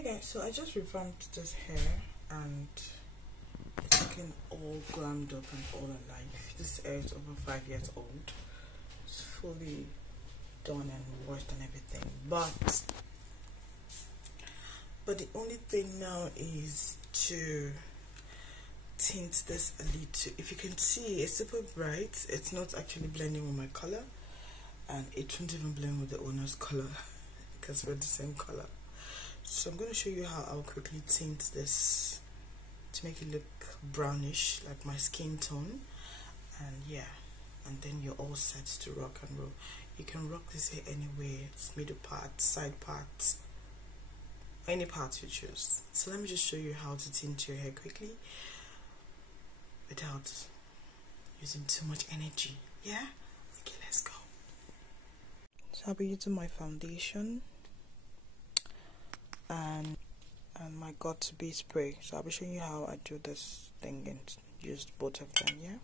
Hi guys, so I just revamped this hair and it's looking all glammed up and all alive. This hair is over 5 years old. It's fully done and washed and everything. But the only thing now is to tint this a little. If you can see, it's super bright. It's not actually blending with my color, and it won't even blend with the owner's color because we're the same color. So I'm going to show you how I'll quickly tint this to make it look brownish like my skin tone. And yeah, and then you're all set to rock and roll. You can rock this hair anywhere, middle part, side part, any part you choose. So let me just show you how to tint your hair quickly without using too much energy. Yeah? Okay, let's go. So I'll be using my foundation and my got2be spray. So I'll be showing you how I do this thing and use both of them. Yeah.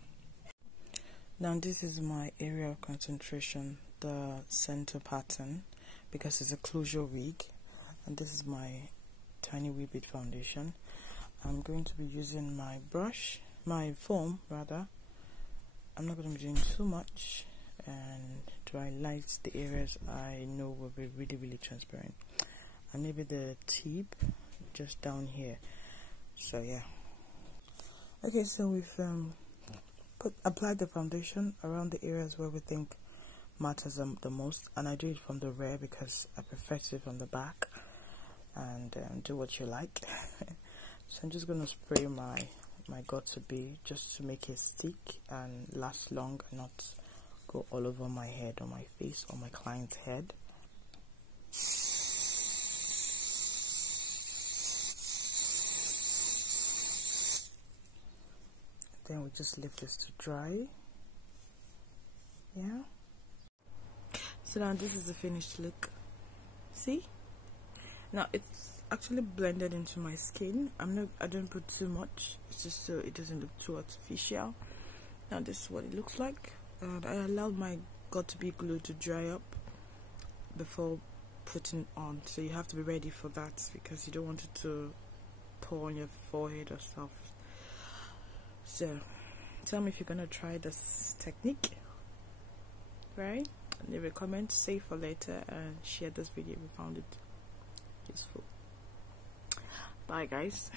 Now this is my area of concentration, the center pattern, because it's a closure wig, and this is my tiny wee bit foundation. I'm going to be using my brush, my foam rather. I'm not going to be doing too much, and to highlight the areas I know will be really transparent, and maybe the tip just down here. So yeah. Okay, so we've applied the foundation around the areas where we think matters the most, and I do it from the rear because I prefer to do it from the back, and do what you like. So I'm just going to spray my got2be just to make it stick and last long and not go all over my head or my face or my client's head. Then we just leave this to dry. Yeah. So now this is the finished look. See? Now it's actually blended into my skin. I don't put too much. It's just so it doesn't look too artificial. Now this is what it looks like. And I allowed my got2be glue to dry up before putting on. So you have to be ready for that because you don't want it to pour on your forehead or stuff. So tell me if you're gonna try this technique, right? Leave a comment, save for later, and share this video if you found it useful. Bye guys.